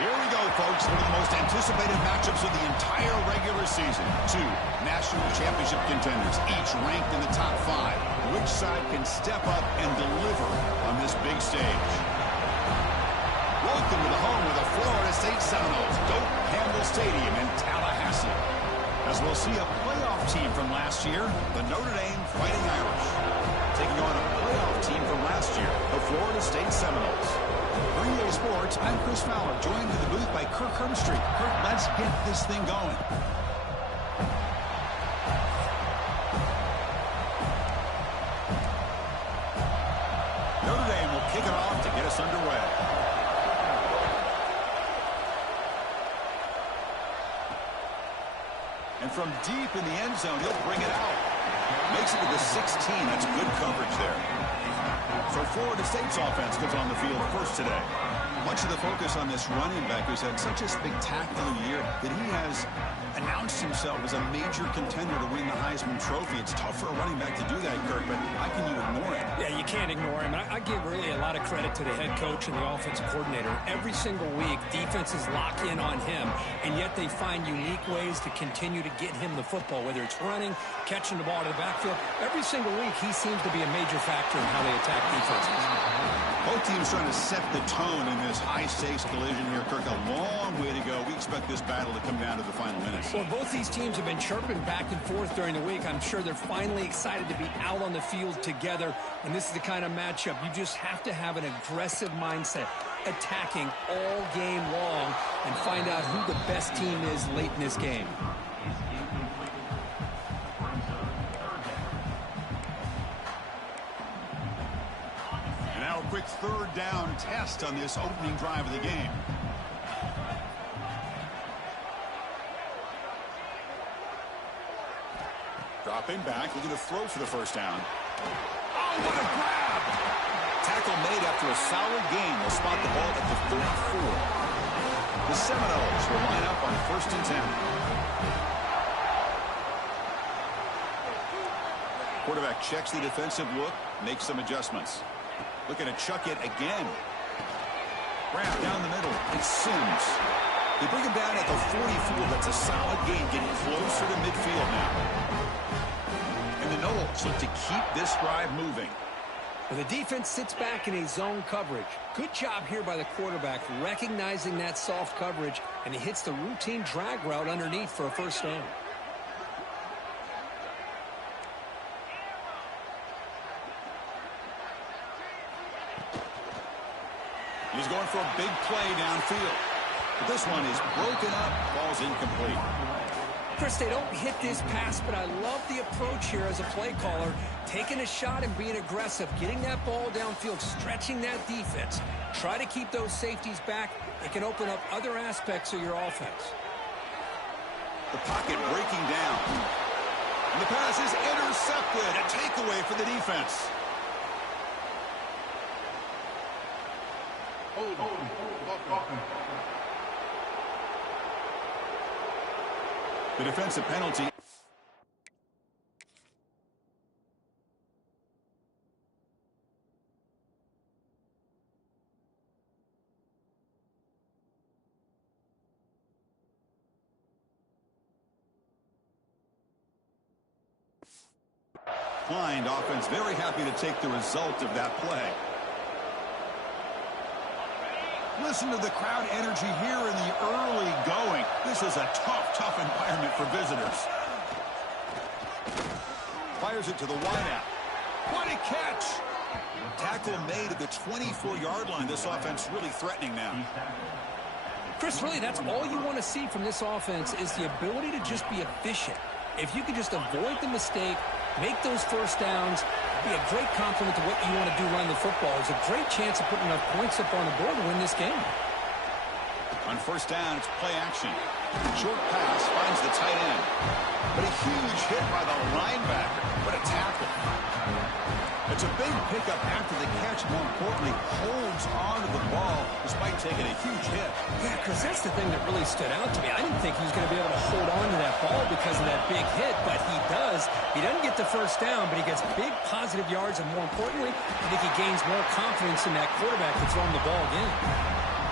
Here we go, folks. One of the most anticipated matchups of the entire regular season. Two national championship contenders, each ranked in the top 5. Which side can step up and deliver on this big stage? Welcome to the home of the Florida State Seminoles, Doak Campbell Stadium in Tallahassee. As we'll see a playoff team from last year, the Notre Dame Fighting Irish, taking on a playoff team from last year, the Florida State Seminoles. For EA Sports, I'm Chris Fowler, joined in the booth by Kirk Hermstreet. Kirk, let's get this thing going. Notre Dame will kick it off to get us underway. And from deep in the end zone, he'll bring it out. Makes it to the 16. That's good coverage there. So Florida State's offense goes on the field first today. Much of the focus on this running back who's had such a spectacular year that he has announced himself as a major contender to win the Heisman Trophy. It's tough for a running back to do that, Kirk, but how can you ignore it? Yeah, you can't ignore him. I give really a lot of credit to the head coach and the offensive coordinator. Every single week, defenses lock in on him, and yet they find unique ways to continue to get him the football, whether it's running, catching the ball to the backfield. Every single week, he seems to be a major factor in how they attack defenses. Both teams trying to set the tone in this high-stakes collision here, Kirk. A long way to go. We expect this battle to come down to the final minutes. Well, both these teams have been chirping back and forth during the week. I'm sure they're finally excited to be out on the field together, and this is the kind of matchup you just have to have an aggressive mindset, attacking all game long, and find out who the best team is late in this game. Quick third down test on this opening drive of the game. Dropping back, looking to throw for the first down. Oh, what a grab! Tackle made after a solid gain. They'll spot the ball at the 34. The Seminoles will line up on 1st and 10. Quarterback checks the defensive look, makes some adjustments. Looking to chuck it again. Grab down the middle. It's Sims. They bring him down at the 44. That's a solid gain, getting closer to midfield now. And the Noles look to keep this drive moving. Well, the defense sits back in a zone coverage. Good job here by the quarterback, recognizing that soft coverage, and he hits the routine drag route underneath for a first down. He's going for a big play downfield. But this one is broken up, falls incomplete. Chris, they don't hit this pass, but I love the approach here as a play caller. Taking a shot and being aggressive, getting that ball downfield, stretching that defense. Try to keep those safeties back. It can open up other aspects of your offense. The pocket breaking down. And the pass is intercepted. A takeaway for the defense. The defensive penalty. Blind offense, very happy to take the result of that play. Listen to the crowd energy here in the early going. This is a tough environment for visitors. Fires it to the wideout. What a catch! Tackle made at the 24-yard line. This offense really threatening now. Chris, really, that's all you want to see from this offense is the ability to just be efficient. If you can just avoid the mistake, make those first downs, be a great compliment to what you want to do running the football. It's a great chance of putting enough points up on the board to win this game. On first down, it's play action. Short pass finds the tight end. But a huge hit by the linebacker. What a tackle. It's a big pickup after the catch. More importantly, holds on to the ball despite taking a huge hit. Yeah, because that's the thing that really stood out to me. I didn't think he was going to be able to hold on to that ball because of that big hit, but he does. He doesn't get the first down, but he gets big positive yards, and more importantly, I think he gains more confidence in that quarterback to throw him the ball again.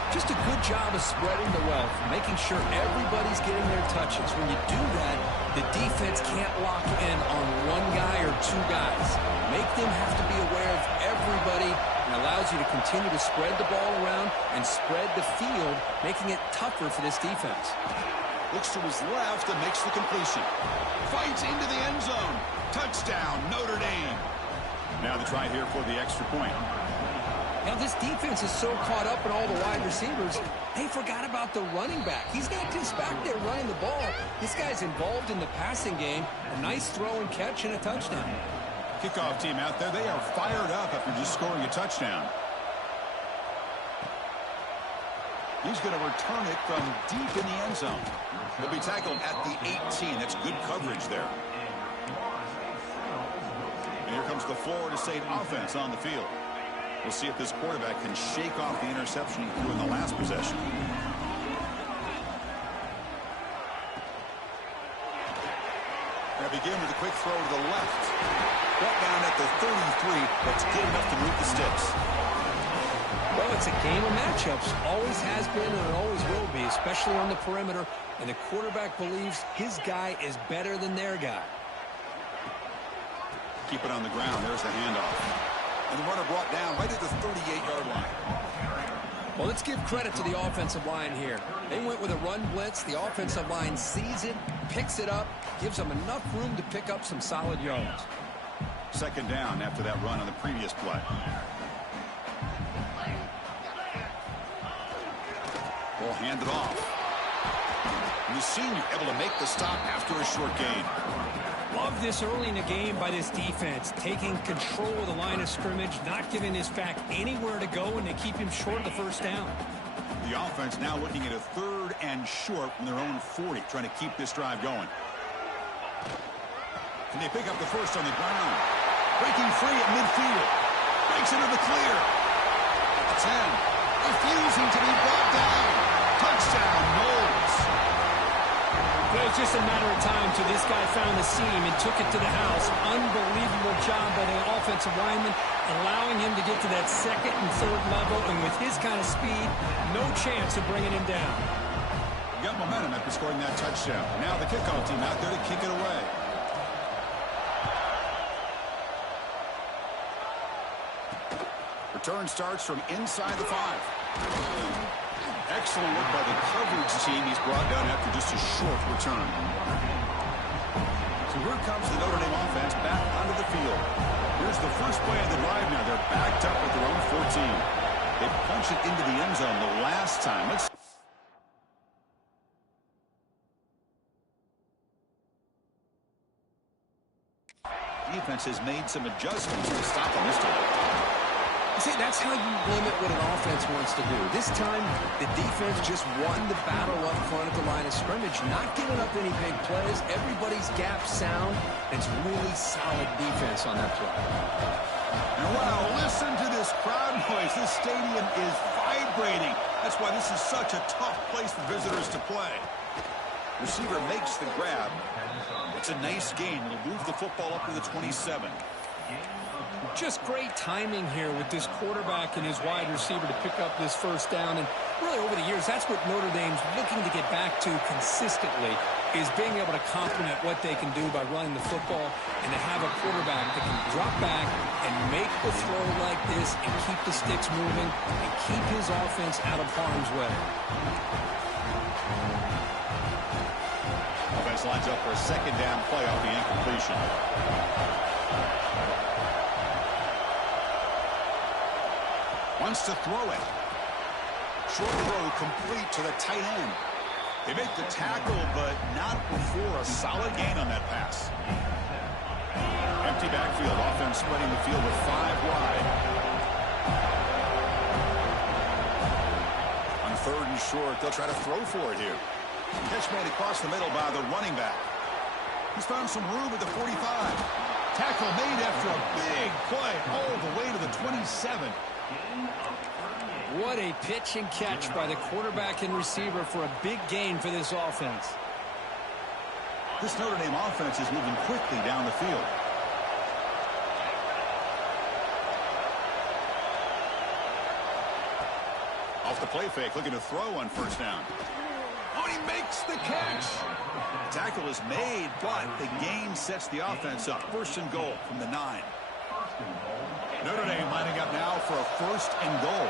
Just a good job of spreading the wealth, making sure everybody's getting their touches. When you do that, the defense can't lock in on one guy or two guys. Make them have to be aware of everybody, and allows you to continue to spread the ball around and spread the field, making it tougher for this defense. Looks to his left and makes the completion. Fights into the end zone. Touchdown, Notre Dame. Now the try here for the extra point. Now this defense is so caught up in all the wide receivers, they forgot about the running back. He's not just back there running the ball. This guy's involved in the passing game. A nice throw and catch and a touchdown. Kickoff team out there, they are fired up after just scoring a touchdown. He's going to return it from deep in the end zone. He'll be tackled at the 18. That's good coverage there. And here comes the Florida State offense on the field. We'll see if this quarterback can shake off the interception he threw in the last possession. Now begin with a quick throw to the left. Brought down at the 33. That's good enough to move the sticks. Well, it's a game of matchups. Always has been and it always will be, especially on the perimeter. And the quarterback believes his guy is better than their guy. Keep it on the ground. There's the handoff. And the runner brought down right at the 38-yard line. Well, let's give credit to the offensive line here. They went with a run blitz. The offensive line sees it, picks it up, gives them enough room to pick up some solid yards. Second down after that run on the previous play. Ball handed off. And the senior able to make the stop after a short gain. Love this early in the game by this defense, taking control of the line of scrimmage, not giving his back anywhere to go, and they keep him short of the first down. The offense now looking at a 3rd and short from their own 40, trying to keep this drive going. And they pick up the first on the ground. Breaking free at midfield. Breaks into the clear. 10. Refusing to be brought down. Touchdown, Knowles. Well, it's just a matter of time till this guy found the seam and took it to the house. Unbelievable job by the offensive lineman, allowing him to get to that 2nd and 3rd level. And with his kind of speed, no chance of bringing him down. Got momentum after scoring that touchdown. Now the kickoff team out there to kick it away. Return starts from inside the 5. Excellent work by the coverage team. He's brought down after just a short return. So here comes the Notre Dame offense back onto the field. Here's the first play of the drive now. They're backed up at their own 14. They punch it into the end zone the last time. Let's defense has made some adjustments to stop them this time. See, that's how you limit what an offense wants to do. This time, the defense just won the battle up front at the line of scrimmage, not giving up any big plays. Everybody's gap sound. It's really solid defense on that play. And wow, listen to this crowd noise. This stadium is vibrating. That's why this is such a tough place for visitors to play. Receiver makes the grab. It's a nice gain. It'll move the football up to the 27. Just great timing here with this quarterback and his wide receiver to pick up this first down. And really over the years, that's what Notre Dame's looking to get back to consistently, is being able to complement what they can do by running the football and to have a quarterback that can drop back and make the throw like this and keep the sticks moving and keep his offense out of harm's way. Offense lines up for a second down play off the incompletion. Wants to throw it. Short throw complete to the tight end. They make the tackle, but not before a solid gain on that pass. Empty backfield. Offense spreading the field with 5 wide. On 3rd and short, they'll try to throw for it here. Catch made across the middle by the running back. He's found some room at the 45. Tackle made after a big play all the way to the 27. What a pitch and catch by the quarterback and receiver for a big gain for this offense. This Notre Dame offense is moving quickly down the field. A off the play fake, looking to throw on first down. Oh, he makes the catch. Tackle is made, but the gain sets the offense up. First and goal from the 9. Notre Dame lining up now for a first and goal.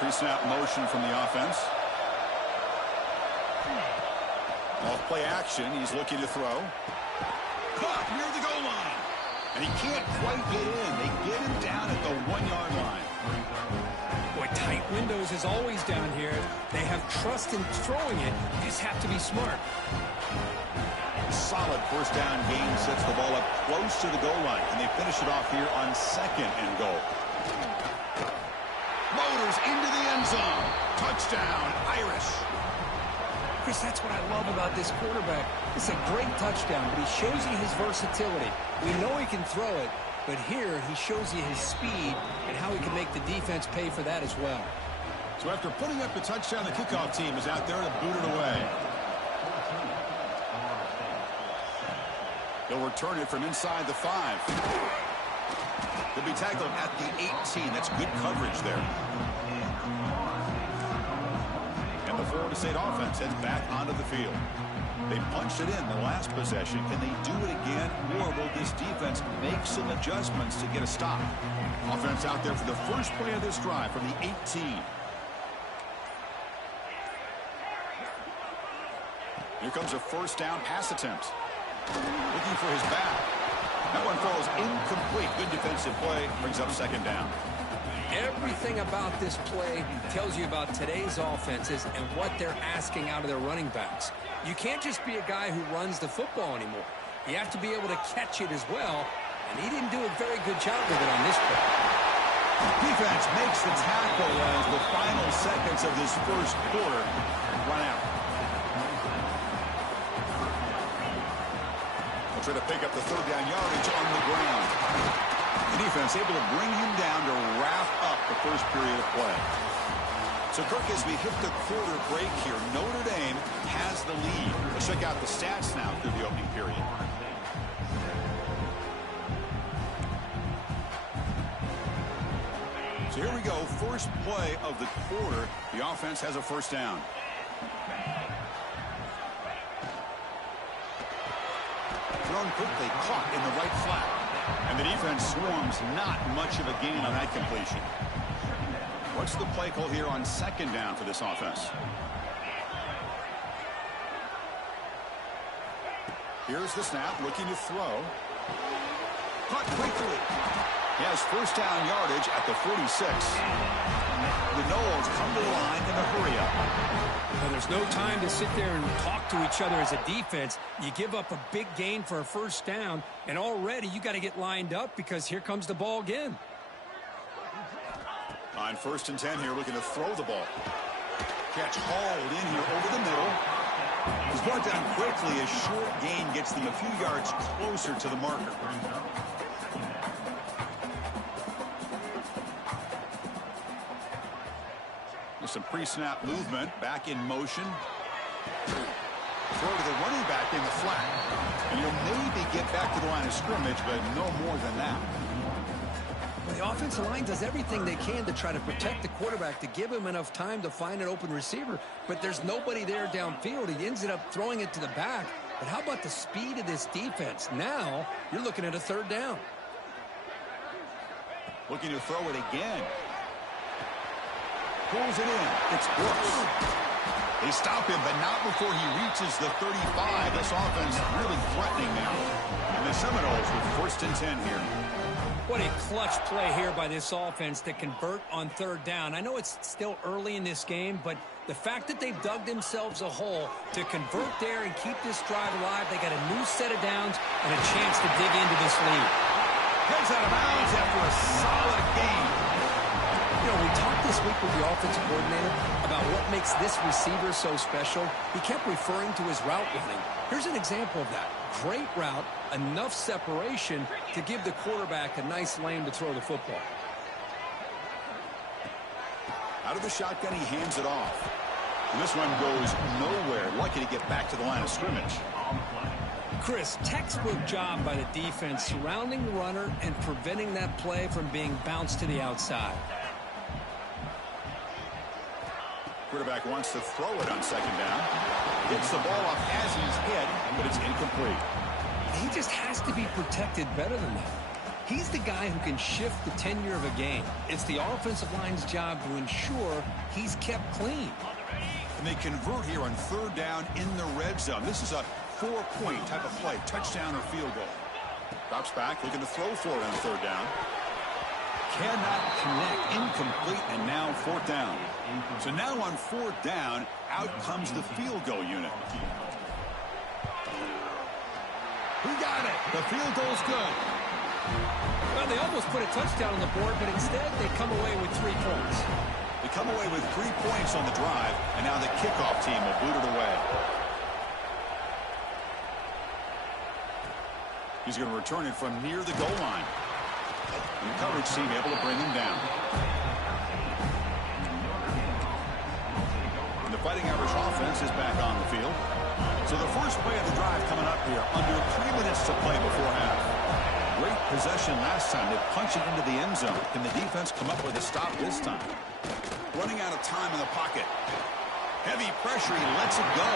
Pre-snap motion from the offense. Off play action, he's looking to throw. Caught near the goal line. And he can't quite get in. They get him down at the 1-yard line. Boy, tight windows is always down here. They have trust in throwing it. You just have to be smart. Solid first down gain sets the ball up close to the goal line. And they finish it off here on second and goal. Motors into the end zone. Touchdown, Irish. Chris, that's what I love about this quarterback. It's a great touchdown, but he shows you his versatility. We know he can throw it, but here he shows you his speed and how he can make the defense pay for that as well. So after putting up the touchdown, the kickoff team is out there to boot it away. He'll return it from inside the 5. He'll be tackled at the 18. That's good coverage there. And the Florida State offense heads back onto the field. They punched it in the last possession. Can they do it again, or will this defense make some adjustments to get a stop? Offense out there for the first play of this drive from the 18. Here comes a first down pass attempt. Looking for his back. That one falls incomplete. Good defensive play. Brings up second down. Everything about this play tells you about today's offenses and what they're asking out of their running backs. You can't just be a guy who runs the football anymore. You have to be able to catch it as well, and he didn't do a very good job with it on this play. Defense makes the tackle as the final seconds of this first quarter run out. Try to pick up the third down yardage on the ground. The defense able to bring him down to wrap up the first period of play. So, Kirk, as we hit the quarter break here, Notre Dame has the lead. Let's check out the stats now through the opening period. So here we go. First play of the quarter. The offense has a first down. Thrown quickly, caught in the right flat. And the defense swarms, not much of a gain on that completion. What's the play call here on second down for this offense? Here's the snap, looking to throw. Caught quickly. He has first down yardage at the 46. The Noles come to the line in a hurry-up. Well, there's no time to sit there and talk to each other as a defense. You give up a big gain for a first down, and already you got to get lined up because here comes the ball again. On first and 10 here, looking to throw the ball. Catch hauled in here over the middle. He's brought down quickly. A short gain gets them a few yards closer to the marker. Some pre-snap movement, back in motion. Throw to the running back in the flat. And he'll maybe get back to the line of scrimmage, but no more than that. Well, the offensive line does everything they can to try to protect the quarterback, to give him enough time to find an open receiver. But there's nobody there downfield. He ends up throwing it to the back. But how about the speed of this defense? Now you're looking at a third down. Looking to throw it again. Pulls it in. It's Brooks. They stop him, but not before he reaches the 35. This offense really threatening now. And the Seminoles with first and 10 here. What a clutch play here by this offense to convert on third down. I know it's still early in this game, but the fact that they've dug themselves a hole to convert there and keep this drive alive, they got a new set of downs and a chance to dig into this lead. Heads out of bounds after a solid game. You know, we talked this week with the offensive coordinator about what makes this receiver so special. He kept referring to his route running. Here's an example of that. Great route, enough separation to give the quarterback a nice lane to throw the football. Out of the shotgun, he hands it off. And this one goes nowhere. Lucky to get back to the line of scrimmage. Chris, textbook job by the defense surrounding the runner and preventing that play from being bounced to the outside. Quarterback wants to throw it on second down. Gets the ball off as he's hit, but it's incomplete. He just has to be protected better than that. He's the guy who can shift the tenure of a game. It's the offensive line's job to ensure he's kept clean. And they convert here on third down in the red zone. This is a 4-point type of play, touchdown or field goal. Drops back, looking to throw for it on third down. Cannot connect, incomplete, and now fourth down. So now on fourth down, out comes the field goal unit. Who got it? The field goal's good. Well, they almost put a touchdown on the board, but instead they come away with 3 points. They come away with 3 points on the drive, and now the kickoff team will boot it away. He's going to return it from near the goal line. And the coverage team able to bring him down. And the Fighting Irish offense is back on the field. So the first play of the drive coming up here, under 3 minutes to play before half. Great possession last time. They punch it into the end zone. Can the defense come up with a stop this time? Running out of time in the pocket. Heavy pressure. He lets it go.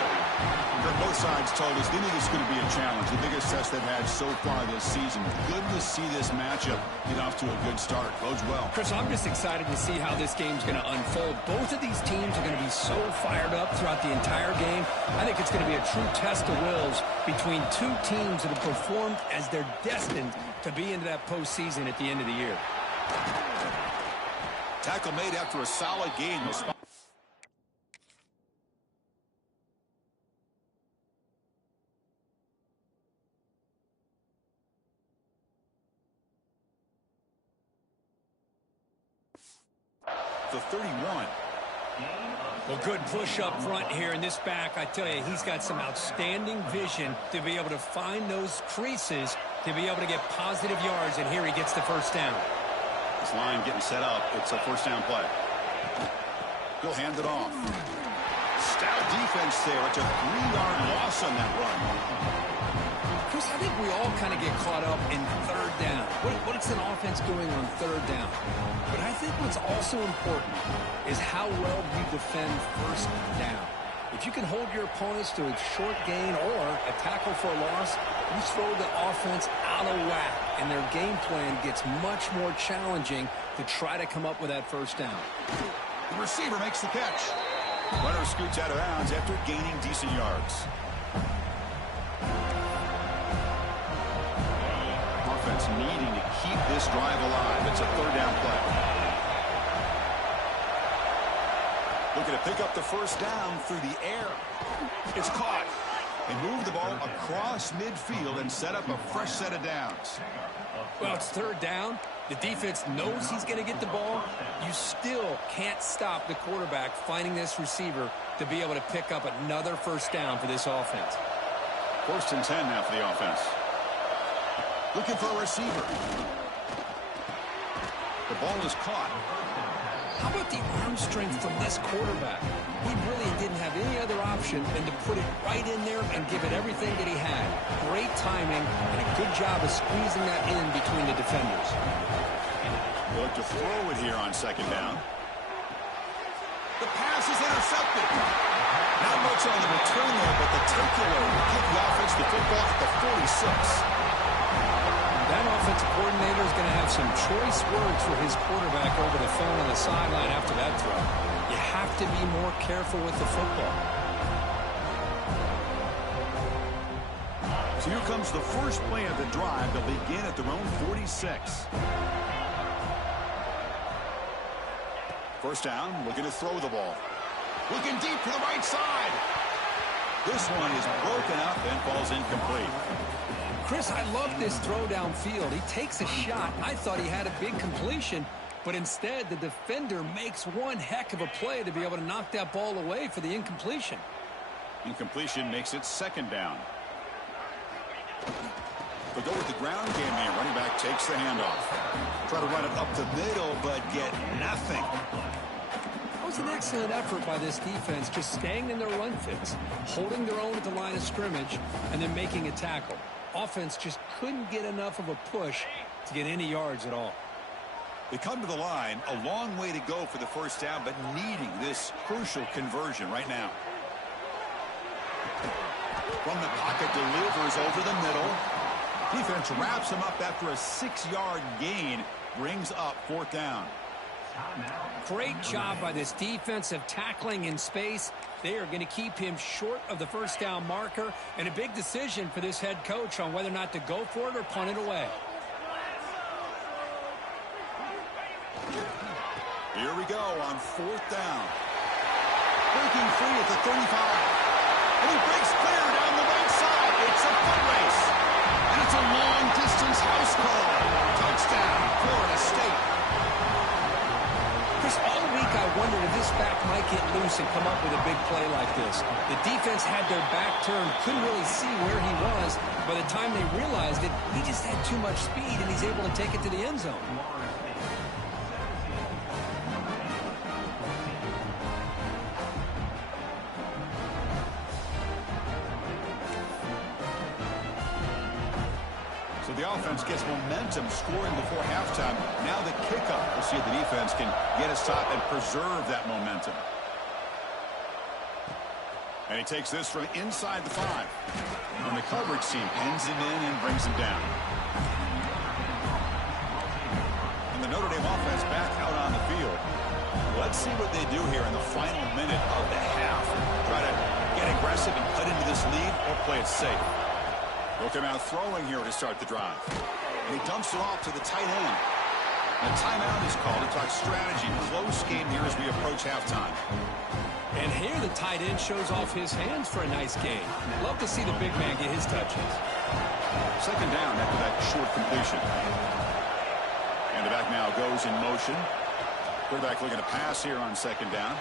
Both sides told us they knew this was going to be a challenge. The biggest test they've had so far this season. Good to see this matchup get off to a good start. Bodes well. Chris, I'm just excited to see how this game's going to unfold. Both of these teams are going to be so fired up throughout the entire game. I think it's going to be a true test of wills between two teams that have performed as they're destined to be into that postseason at the end of the year. Tackle made after a solid game. The 31. Well, good push up front here in this back. I tell you, he's got some outstanding vision to be able to find those creases to be able to get positive yards, and here he gets the first down. This line getting set up. It's a first down play. He'll hand it off. Stout defense there. It's a 3-yard loss on that run. Chris, I think we all kind of get caught up in third down. What's an offense doing on third down? But I think what's also important is how well you defend first down. If you can hold your opponents to a short gain or a tackle for a loss, you throw the offense out of whack, and their game plan gets much more challenging to try to come up with that first down. The receiver makes the catch. Runner scoots out of bounds after gaining decent yards. Offense needing to keep this drive alive. It's a third down play. Looking to pick up the first down through the air. It's caught. They move the ball across midfield and set up a fresh set of downs. Well, it's third down. The defense knows he's going to get the ball. You still can't stop the quarterback finding this receiver to be able to pick up another first down for this offense. First and 10 now for the offense. Looking for a receiver. The ball is caught. How about the arm strength from this quarterback? He really didn't have any other option than to put it right in there and give it everything that he had. Great timing and a good job of squeezing that in between the defenders. They look to throw it here on second down. The pass is intercepted. Not much on the return there, but the takeaway will give the offense the football at the 46. That offensive coordinator is going to have some choice words for his quarterback over the phone on the sideline after that throw. You have to be more careful with the football. So here comes the first play of the drive. They'll begin at their own 46. First down, looking to throw the ball. Looking deep to the right side. This one is broken up and falls incomplete. Chris, I love this throw downfield. He takes a shot. I thought he had a big completion, but instead the defender makes one heck of a play to be able to knock that ball away for the incompletion. Incompletion makes it second down. They'll go with the ground game here. Running back takes the handoff. Try to run it up the middle, but get nothing. I was was an excellent effort by this defense, just staying in their run fits, holding their own at the line of scrimmage, and then making a tackle. Offense just couldn't get enough of a push to get any yards at all. They come to the line, a long way to go for the first down, but needing this crucial conversion right now. From the pocket, delivers over the middle. Defense wraps him up after a 6-yard gain, brings up 4th down. Great job by this defensive tackling in space. They are going to keep him short of the first down marker, and a big decision for this head coach on whether or not to go for it or punt it away. Here we go on 4th down. Breaking free at the 35. And he breaks clear down the right side. It's a foot race. And it's a long-distance house call. Touchdown, Florida State. Chris, all week I wondered if this back might get loose and come up with a big play like this. The defense had their back turned, couldn't really see where he was. By the time they realized it, he just had too much speed, and he's able to take it to the end zone. So the offense gets momentum, scoring before halftime. Now the kickoff. We'll see if the defense can get a stop and preserve that momentum. And he takes this from inside the 5. And the coverage team pins him in and brings him down. And the Notre Dame offense back out on the field. Let's see what they do here in the final minute of the half. Try to get aggressive and cut into this lead, or play it safe. They'll come out throwing here to start the drive. And he dumps it off to the tight end. And a timeout is called to talk strategy. Close game here as we approach halftime. And here the tight end shows off his hands for a nice gain. Love to see the big man get his touches. 2nd down after that short completion. And the back now goes in motion. Quarterback looking to pass here on 2nd down.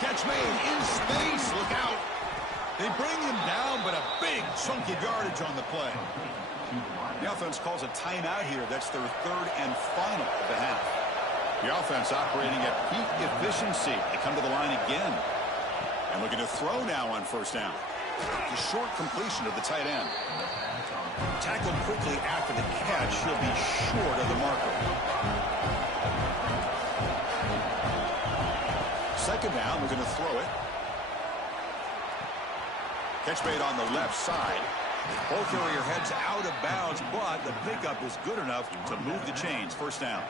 Catch made in space. Look out. They bring him down, but a big chunk of yardage on the play. The offense calls a timeout here. That's their 3rd and final of the half. The offense operating at peak efficiency. They come to the line again. And looking to throw now on 1st down. The short completion of the tight end. Tackled quickly after the catch. He'll be short of the marker. 2nd down, we're going to throw it. Catch made on the left side. Ball carrier heads out of bounds, but the pickup is good enough to move the chains. 1st down.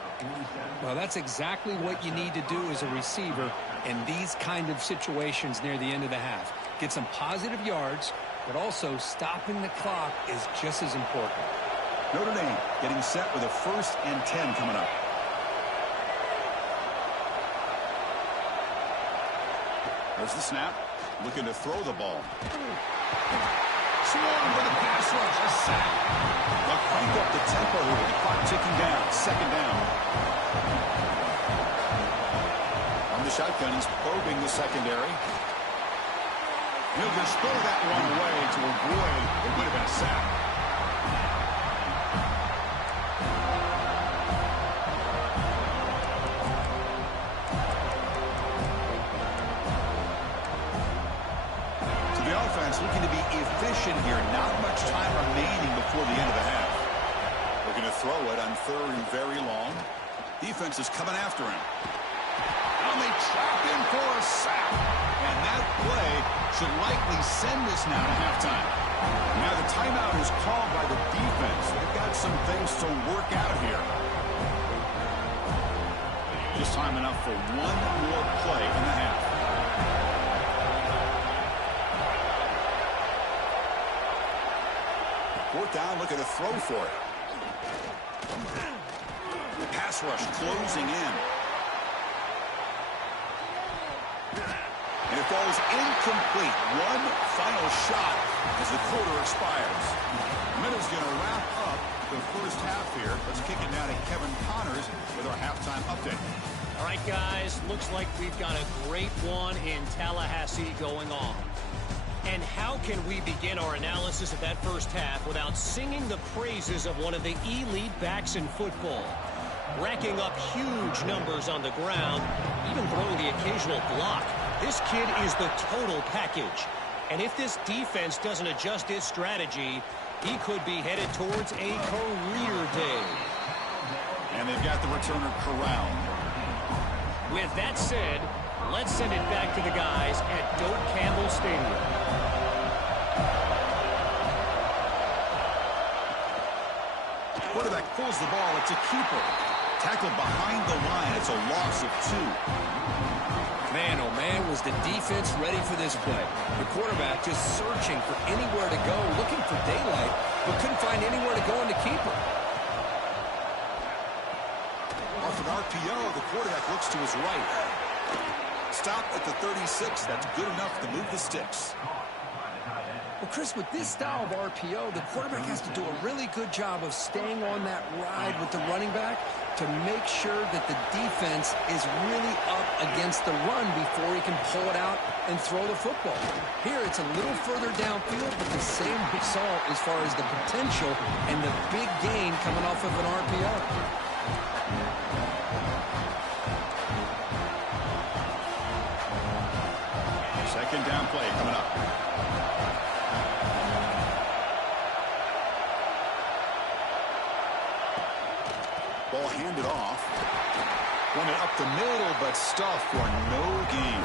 Well, that's exactly what you need to do as a receiver in these kind of situations near the end of the half. Get some positive yards, but also stopping the clock is just as important. Notre Dame getting set with a 1st and 10 coming up. There's the snap. Looking to throw the ball. Swarm with a pass rush. A sack. They'll crank up the tempo here with the clock ticking down. 2nd down. On the shotgun, he's probing the secondary. He'll just throw that one away to avoid what would have been a sack. Looking to be efficient here. Not much time remaining before the end of the half. Looking to throw it on 3rd and very long. Defense is coming after him. And they trap him for a sack. And that play should likely send us now to halftime. Now the timeout is called by the defense. They've got some things to work out here. Just time enough for one more play in the half. Fourth down, looking to throw for it. The pass rush closing in. And it falls incomplete. One final shot as the quarter expires. Minute's going to wrap up the first half here. Let's kick it now to Kevin Connors with our halftime update. All right, guys, looks like we've got a great one in Tallahassee going on. And how can we begin our analysis of that first half without singing the praises of one of the elite backs in football? racking up huge numbers on the ground, even throwing the occasional block. This kid is the total package. And if this defense doesn't adjust its strategy, he could be headed towards a career day. And they've got the returner corralled. With that said, let's send it back to the guys at Doak Campbell Stadium. Quarterback pulls the ball. It's a keeper. Tackled behind the line. It's a loss of 2. Man, oh man, was the defense ready for this play. The quarterback just searching for anywhere to go, looking for daylight, but couldn't find anywhere to go in the keeper. Off an RPO, the quarterback looks to his right. Stop at the 36. That's good enough to move the sticks. Well, Chris, with this style of RPO, the quarterback has to do a really good job of staying on that ride with the running back to make sure that the defense is really up against the run before he can pull it out and throw the football. Here, it's a little further downfield, but the same result as far as the potential and the big gain coming off of an RPO. Second down play coming up. Ball handed off. Running up the middle, but stuffed for no gain.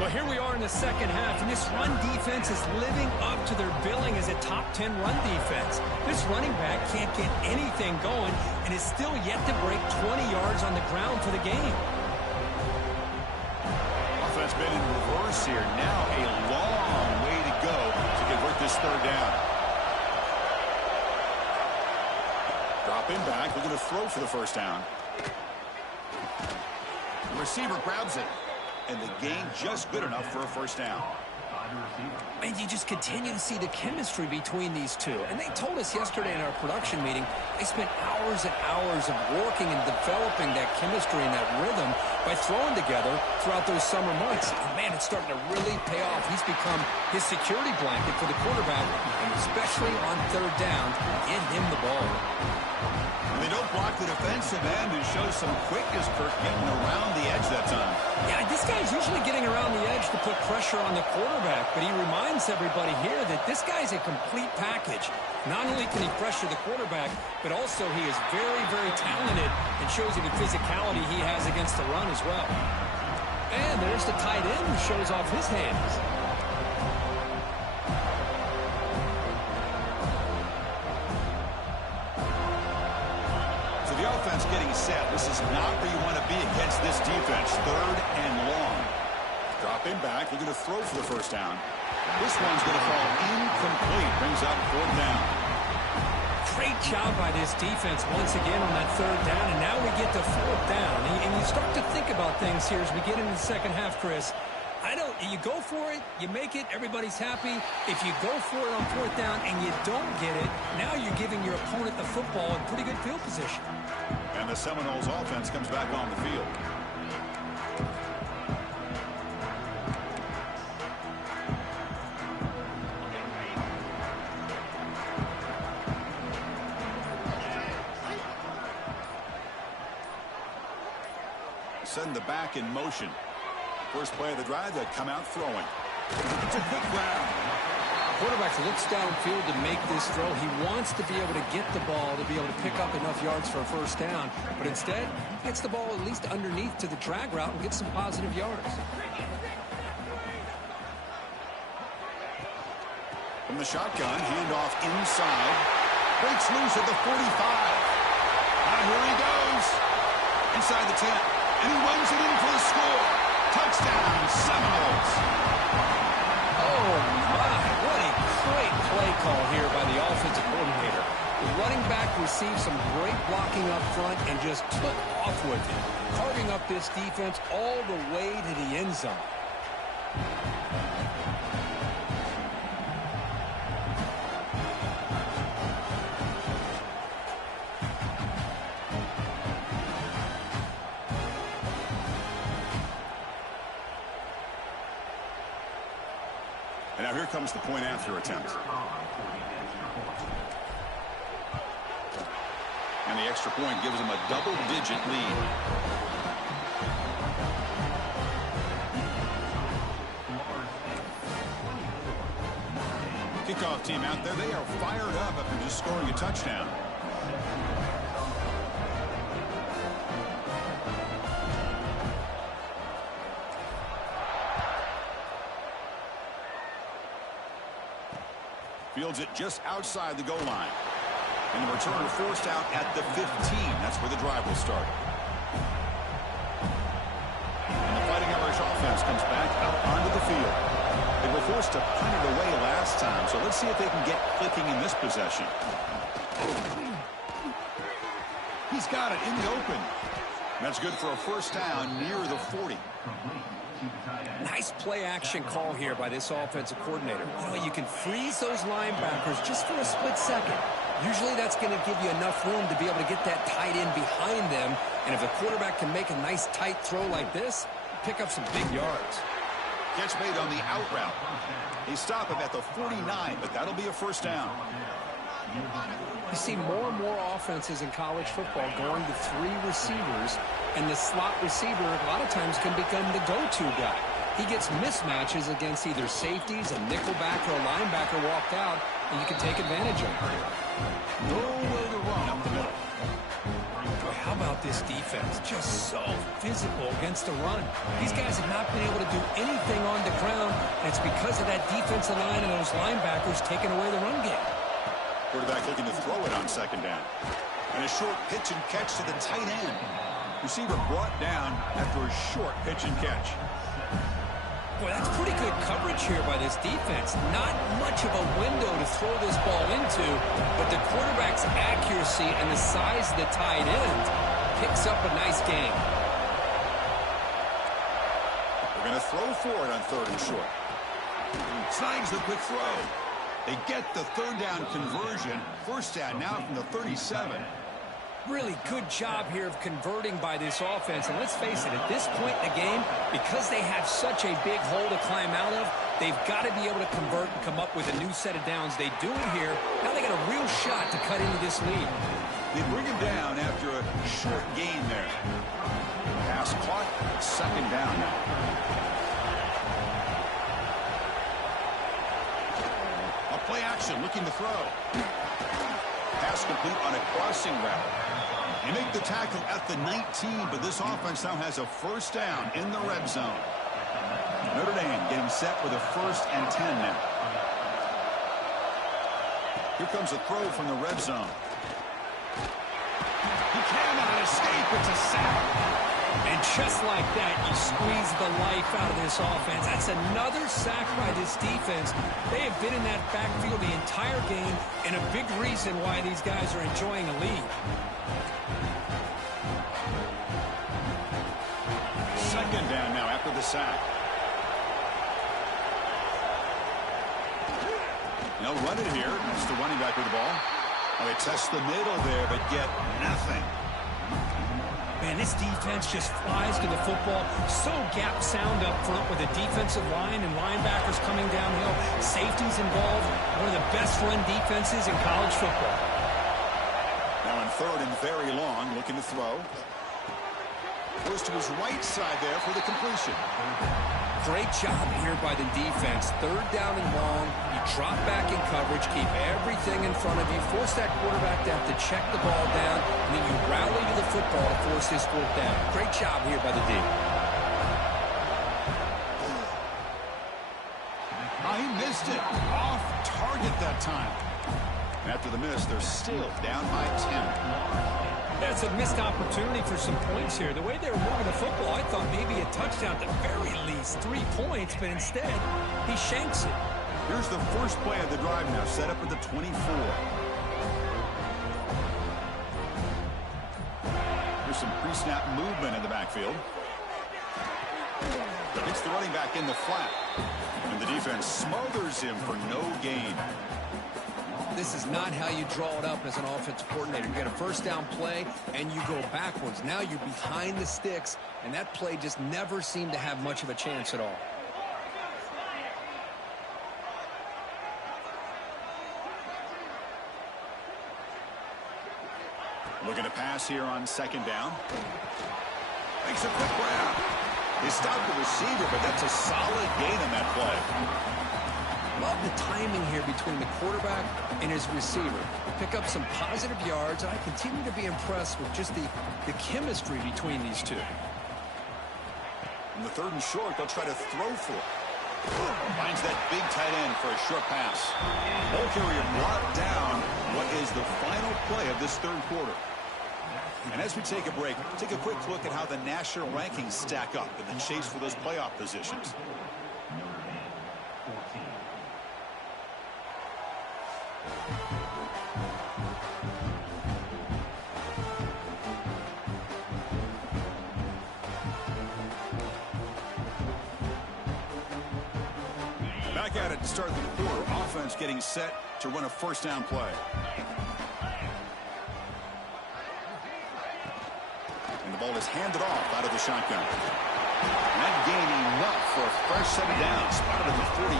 Well, here we are in the second half, and this run defense is living up to their billing as a top 10 run defense. This running back can't get anything going and is still yet to break 20 yards on the ground for the game. Offense been in reverse here. Now a long way to go to convert this third down. Dropping back, looking to throw for the first down. The receiver grabs it, and the gain just good enough for a first down. And you just continue to see the chemistry between these two. And they told us yesterday in our production meeting, they spent hours and hours of working and developing that chemistry and that rhythm by throwing together throughout those summer months. And man, it's starting to really pay off. He's become his security blanket for the quarterback, and especially on third down, get him the ball. And they don't block the defensive end and show some quickness, Kirk, getting around the edge that time. Yeah, this guy's usually getting around the edge to put pressure on the quarterback, but he reminds everybody here that this guy's a complete package. Not only can he pressure the quarterback, but also he is very, very talented and shows you the physicality he has against the run as well. And there's the tight end who shows off his hands. The offense getting set. This is not where you want to be against this defense. Third and long. Dropping back, looking to throw for the first down. This one's going to fall incomplete. Brings up fourth down. Great job by this defense once again on that third down, and now we get to fourth down. And you start to think about things here as we get into the second half, Chris. You go for it, you make it, everybody's happy. If you go for it on fourth down and you don't get it, now you're giving your opponent the football in pretty good field position. And the Seminoles offense comes back on the field. Send the back in motion. First play of the drive, they come out throwing. It's a quick round. Quarterback looks downfield to make this throw. He wants to be able to get the ball to be able to pick up enough yards for a first down, but instead gets the ball at least underneath to the drag route and gets some positive yards. From the shotgun, handoff inside. Breaks loose at the 45. And here he goes. Inside the 10. And he runs it in for the score. Touchdown, Seminoles. Oh, my. What a great play call here by the offensive coordinator. The running back received some great blocking up front and just took off with it, carving up this defense all the way to the end zone. And now here comes the point after attempt. And And the extra point gives them a double-digit lead. Kickoff team out there. They are fired up after just scoring a touchdown. Fields it just outside the goal line. And the returner forced out at the 15. That's where the drive will start. And the Fighting Irish offense comes back out onto the field. They were forced to punt it away last time, so let's see if they can get clicking in this possession. He's got it in the open. That's good for a first down near the 40. Nice play-action call here by this offensive coordinator. You know, you can freeze those linebackers just for a split second. Usually that's going to give you enough room to be able to get that tight end behind them. And if the quarterback can make a nice tight throw like this, pick up some big yards. Catch made on the out route. They stop him at the 49, but that'll be a first down. You see more and more offenses in college football going to 3 receivers, and the slot receiver a lot of times can become the go-to guy. He gets mismatches against either safeties, a nickelback, or a linebacker walked out, and you can take advantage of it. Nowhere to run up the middle. Boy, how about this defense? Just so physical against the run. These guys have not been able to do anything on the ground, and it's because of that defensive line and those linebackers taking away the run game. Quarterback looking to throw it on second down. And a short pitch and catch to the tight end. Receiver brought down after a short pitch and catch. Boy, that's pretty good coverage here by this defense. Not much of a window to throw this ball into, but the quarterback's accuracy and the size of the tight end picks up a nice game. We're going to throw for it on third and short. Snags the quick throw. They get the third down conversion. First down now from the 37. Really good job here of converting by this offense. And let's face it, at this point in the game, because they have such a big hole to climb out of, they've got to be able to convert and come up with a new set of downs. They do it here. Now they got a real shot to cut into this lead. They bring him down after a short gain there. Pass caught. Second down now. A play action looking to throw. Pass complete on a crossing route. They make the tackle at the 19, but this offense now has a first down in the red zone. Notre Dame getting set with a 1st and 10 now. Here comes a throw from the red zone. He cannot escape. It's a sack. And just like that, you squeeze the life out of this offense. That's another sack by this defense. They have been in that backfield the entire game, and a big reason why these guys are enjoying a lead. Second down now after the sack. They'll run it here. It's the running back with the ball. They test the middle there, but get nothing. Man, this defense just flies to the football. So gap sound up front with a defensive line and linebackers coming downhill. Safeties involved. One of the best run defenses in college football. Now in third and very long, looking to throw. Goes to his right side there for the completion. Great job here by the defense. Third down and long. You drop back in coverage, keep everything in front of you, force that quarterback to have to check the ball down, and then you rally to the football to force this fourth down. Great job here by the D. He missed it. Off target that time. And after the miss, they're still down by 10. That's a missed opportunity for some points here. The way they were moving the football, I thought maybe a touchdown at the very least, 3 points, but instead, he shanks it. Here's the first play of the drive now, set up at the 24. Here's some pre-snap movement in the backfield. Hits the running back in the flat. And the defense smothers him for no gain. This is not how you draw it up as an offensive coordinator. You get a first down play, and you go backwards. Now you're behind the sticks, and that play just never seemed to have much of a chance at all. Looking to pass here on second down. Makes a quick grab. He stopped the receiver, but that's a solid gain on that play. Love the timing here between the quarterback and his receiver. Pick up some positive yards, and I continue to be impressed with just the chemistry between these two. In the third and short, they'll try to throw for it. Finds that big tight end for a short pass. Ball carrier brought down what is the final play of this third quarter. And as we take a break, take a quick look at how the national rankings stack up in the chase for those playoff positions. Back at it to start the quarter. Offense getting set to run a first down play. And the ball is handed off out of the shotgun. And that gain enough for a fresh set of downs. Spotted at the 48.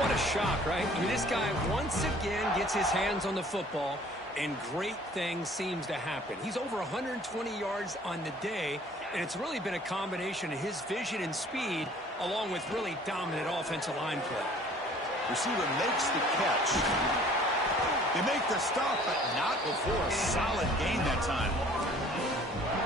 What a shock, right? I mean, this guy once again gets his hands on the football, and great things seems to happen. He's over 120 yards on the day, and it's really been a combination of his vision and speed along with really dominant offensive line play. Receiver makes the catch. They make the stop, but not before a solid gain that time.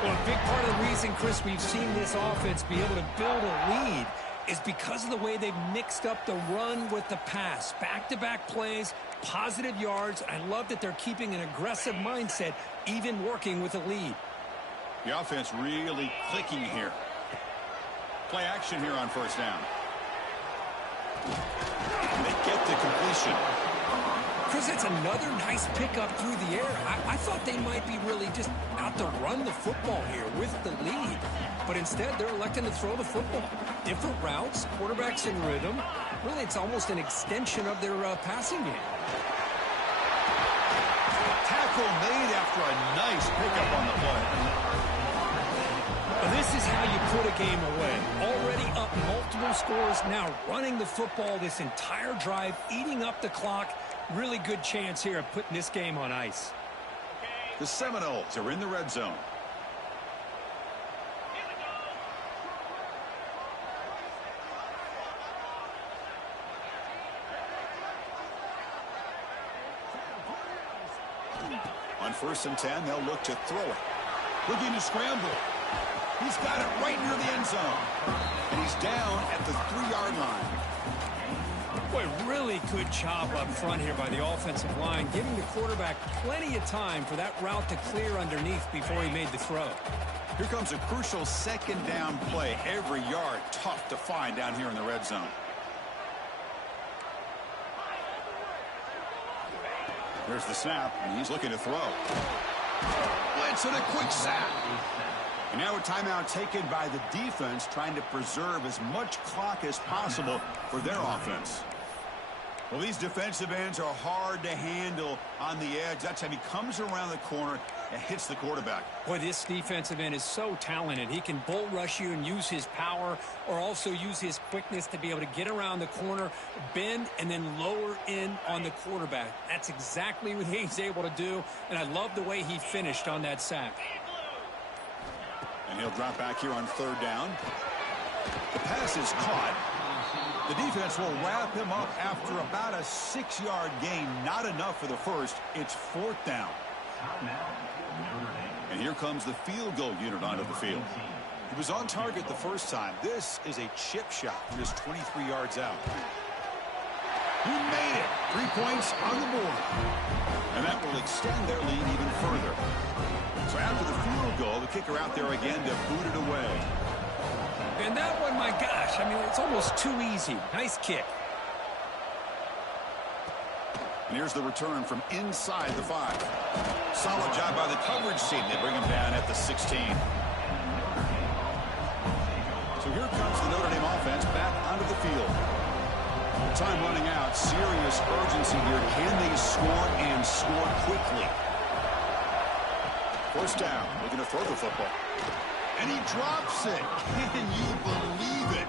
Well, a big part of the reason, Chris, we've seen this offense be able to build a lead is because of the way they've mixed up the run with the pass. Back-to-back plays, positive yards. I love that they're keeping an aggressive mindset, even working with a lead. The offense really clicking here. Play action here on first down. And they get the completion. Chris, that's another nice pickup through the air. I thought they might be really just out to run the football here with the lead. But instead, they're electing to throw the football. Different routes, quarterbacks in rhythm. Really, it's almost an extension of their passing game. Tackle made after a nice pickup on the play. Well, this is how you put a game away. Already up multiple scores, now running the football this entire drive, eating up the clock. Really good chance here of putting this game on ice. The Seminoles are in the red zone. On 1st and 10, they'll look to throw it. Looking to scramble. He's got it right near the end zone. And he's down at the 3-yard line. Boy, really good job up front here by the offensive line, giving the quarterback plenty of time for that route to clear underneath before he made the throw. Here comes a crucial second down play. Every yard tough to find down here in the red zone. There's the snap, and he's looking to throw. Blitz and a quick sack. And now a timeout taken by the defense, trying to preserve as much clock as possible for their offense. Well, these defensive ends are hard to handle on the edge. That time he comes around the corner and hits the quarterback. Boy, this defensive end is so talented. He can bull rush you and use his power, or also use his quickness to be able to get around the corner, bend, and then lower in on the quarterback. That's exactly what he's able to do, and I love the way he finished on that sack. And he'll drop back here on 3rd down. The pass is caught. The defense will wrap him up after about a 6-yard gain. Not enough for the first. It's 4th down. And here comes the field goal unit onto the field. He was on target the first time. This is a chip shot from just 23 yards out. He made it. 3 points on the board. And that will extend their lead even further. So after the field goal, the kicker out there again to boot it away. And that one, my gosh, I mean, it's almost too easy. Nice kick. And here's the return from inside the 5. Solid job by the coverage team. They bring him down at the 16. So here comes the Notre Dame offense back onto the field. Time running out. Serious urgency here. Can they score and score quickly? First down. Looking to throw the football. And he drops it. Can you believe it?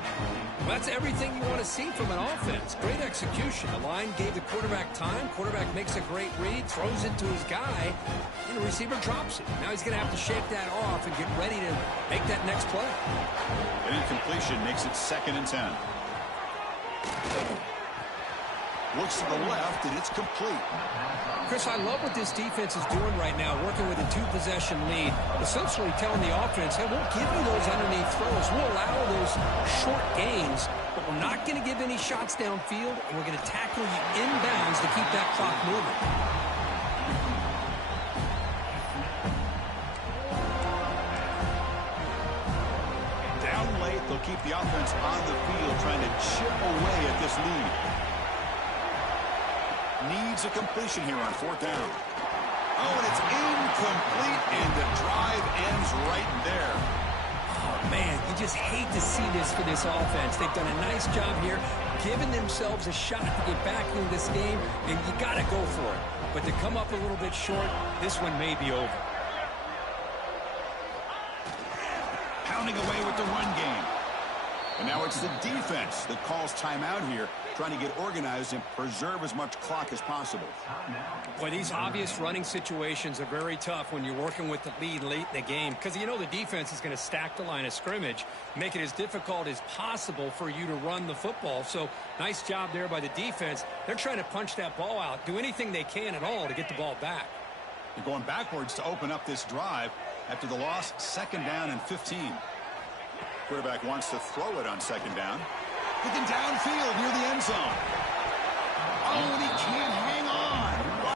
That's everything you want to see from an offense. Great execution. The line gave the quarterback time. Quarterback makes a great read, throws it to his guy, and the receiver drops it. Now he's going to have to shake that off and get ready to make that next play. An incompletion makes it 2nd and 10. Looks to the left, and it's complete. Chris, I love what this defense is doing right now, working with a 2-possession lead, essentially telling the offense, hey, we'll give you those underneath throws. We'll allow those short gains, but we're not going to give any shots downfield, and we're going to tackle you inbounds to keep that clock moving. Down late, they'll keep the offense on the field, trying to chip away at this lead. Needs a completion here on 4th down. Oh, and it's incomplete, and the drive ends right there. Oh, man, you just hate to see this for this offense. They've done a nice job here, giving themselves a shot to get back in this game, and you got to go for it. But to come up a little bit short, this one may be over. Pounding away with the run game. And now it's the defense that calls timeout here, trying to get organized and preserve as much clock as possible. Boy, these obvious running situations are very tough when you're working with the lead late in the game, because you know the defense is going to stack the line of scrimmage, make it as difficult as possible for you to run the football. So nice job there by the defense. They're trying to punch that ball out, do anything they can at all to get the ball back. They're going backwards to open up this drive after the loss, 2nd down and 15. Quarterback wants to throw it on 2nd down. Looking downfield near the end zone. Oh, and he can't hang on.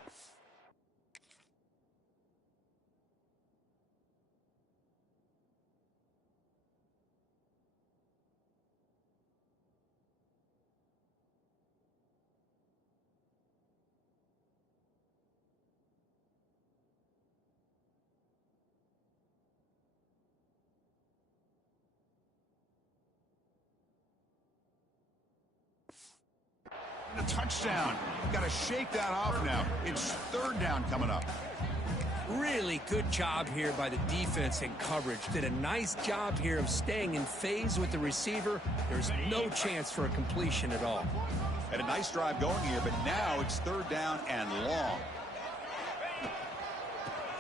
A touchdown. Got to shake that off now. It's 3rd down coming up. Really good job here by the defense in coverage. Did a nice job here of staying in phase with the receiver. There's no chance for a completion at all. Had a nice drive going here, but now it's 3rd down and long.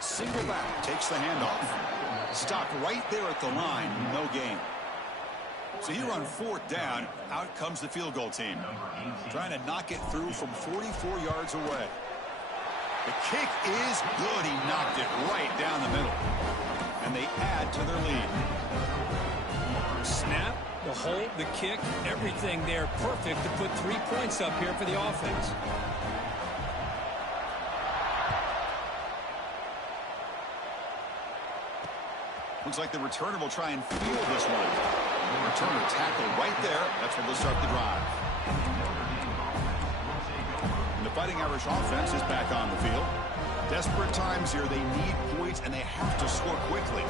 Single back, takes the handoff. Stopped right there at the line, no gain. So here on 4th down, out comes the field goal team. Trying to knock it through from 44 yards away. The kick is good. He knocked it right down the middle. And they add to their lead. Snap, the hold, the kick, everything there perfect to put 3 points up here for the offense. Looks like the returner will try and field this one. Returner tackle right there. That's where they'll start the drive. And the Fighting Irish offense is back on the field. Desperate times here. They need points, and they have to score quickly.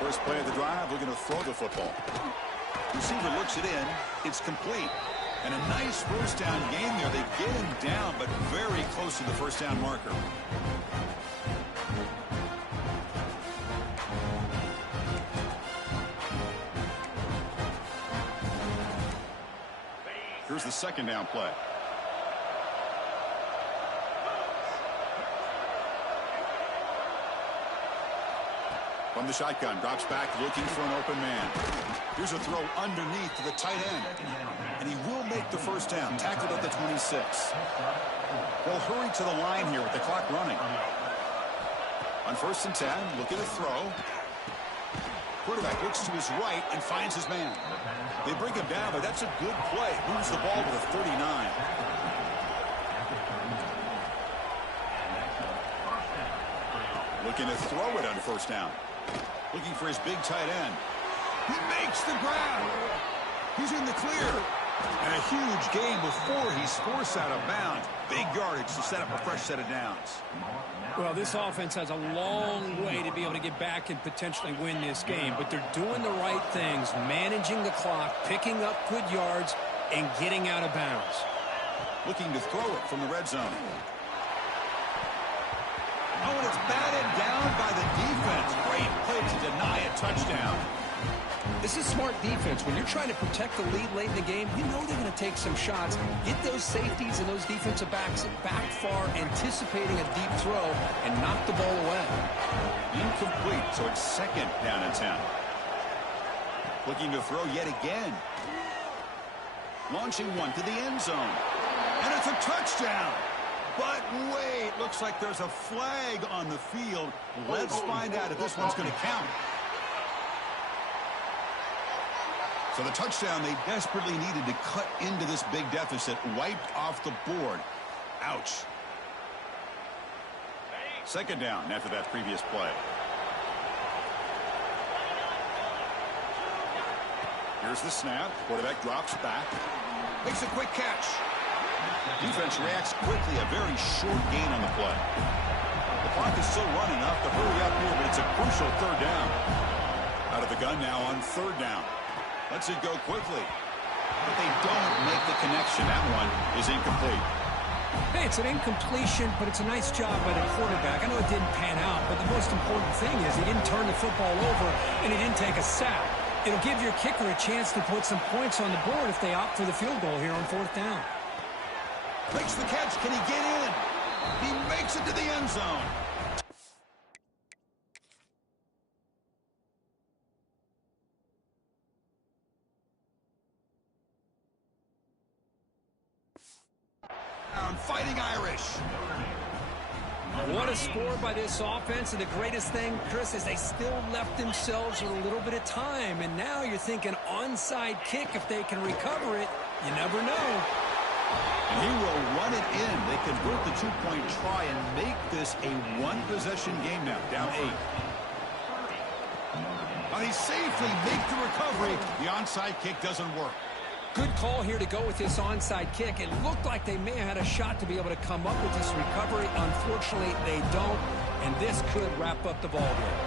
First play of the drive, looking to throw the football. Receiver looks it in. It's complete. And a nice 1st down game there. They get him down, but very close to the 1st down marker. Here's the 2nd down play. From the shotgun, drops back, looking for an open man. Here's a throw underneath to the tight end. And he will make the 1st down, tackled at the 26. They'll hurry to the line here with the clock running. On 1st and 10, looking to throw. Quarterback looks to his right and finds his man. They bring him down, but that's a good play. Moves the ball to the 39. Looking to throw it on 1st down. Looking for his big tight end. He makes the grab. He's in the clear. And a huge gain before he's forced out of bounds. Big yardage to set up a fresh set of downs. Well, this offense has a long way to be able to get back and potentially win this game. But they're doing the right things, managing the clock, picking up good yards, and getting out of bounds. Looking to throw it from the red zone. Oh, and it's batted down by the defense. Great play to deny a touchdown. This is smart defense. When you're trying to protect the lead late in the game, you know they're going to take some shots. Get those safeties and those defensive backs back far, anticipating a deep throw, and knock the ball away. Incomplete, so it's second down and 10. Looking to throw yet again. Launching one to the end zone. And it's a touchdown. But wait, looks like there's a flag on the field. Let's find out if this one's going to count. So the touchdown they desperately needed to cut into this big deficit, wiped off the board. Ouch. Second down after that previous play. Here's the snap. Quarterback drops back. Makes a quick catch. Defense reacts quickly. A very short gain on the play. The clock is still running. Enough to hurry up here, but it's a crucial third down. Out of the gun now on third down. Lets it go quickly. But they don't make the connection. That one is incomplete. Hey, it's an incompletion, but it's a nice job by the quarterback. I know it didn't pan out, but the most important thing is he didn't turn the football over and he didn't take a sack. It'll give your kicker a chance to put some points on the board if they opt for the field goal here on fourth down. Makes the catch. Can he get in? He makes it to the end zone. Fighting Irish. What a score by this offense, and the greatest thing, Chris, is they still left themselves with a little bit of time, and now you're thinking onside kick. If they can recover it, you never know. And he will run it in. They convert the two-point try and make this a one-possession game now, down 8. And he safely makes the recovery. The onside kick doesn't work. Good call here to go with this onside kick. It looked like they may have had a shot to be able to come up with this recovery. Unfortunately, they don't, and this could wrap up the ball game.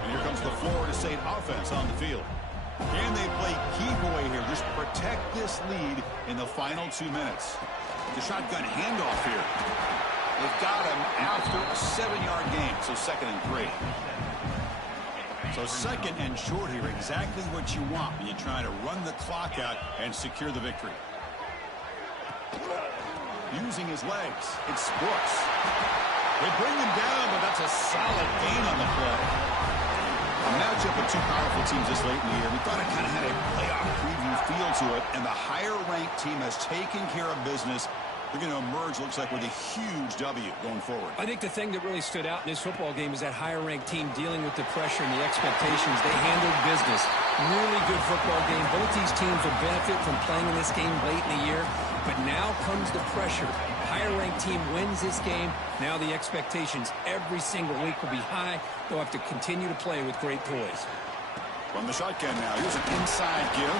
And here comes the Florida State offense on the field. Can they play keep away here? Just protect this lead in the final 2 minutes. The shotgun handoff here. They've got him after a 7-yard gain, so 2nd and 3. So 2nd and short here, exactly what you want when you're trying to run the clock out and secure the victory. Using his legs, it's Brooks. They bring him down, but that's a solid gain on the play. A matchup of two powerful teams this late in the year. We thought it kind of had a playoff preview feel to it, and the higher-ranked team has taken care of business. They're going to emerge, looks like, with a huge W going forward. I think the thing that really stood out in this football game is that higher-ranked team dealing with the pressure and the expectations. They handled business. Really good football game. Both these teams will benefit from playing in this game late in the year. But now comes the pressure. Higher-ranked team wins this game. Now the expectations every single week will be high. They'll have to continue to play with great poise. From the shotgun now, here's an inside give.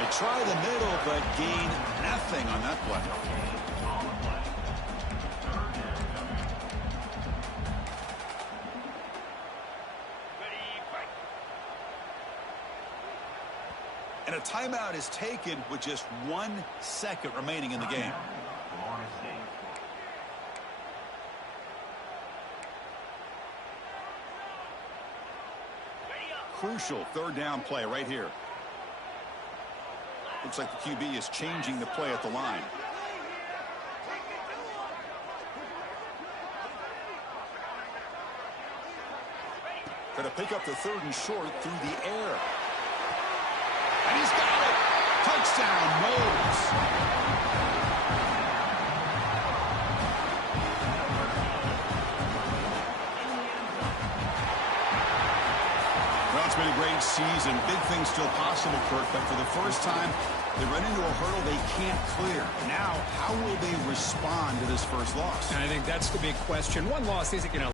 They try the middle, but gain nothing on that play. And a timeout is taken with just 1 second remaining in the game. Crucial third down play right here. Looks like the QB is changing the play at the line. Going to pick up the 3rd and short through the air. And he's got it. Touchdown, Knowles. Well, it's been a great season. Big things still possible, Kirk, but for the first time, they run into a hurdle they can't clear. Now, how will they respond to this first loss? And I think that's the big question. One loss isn't going to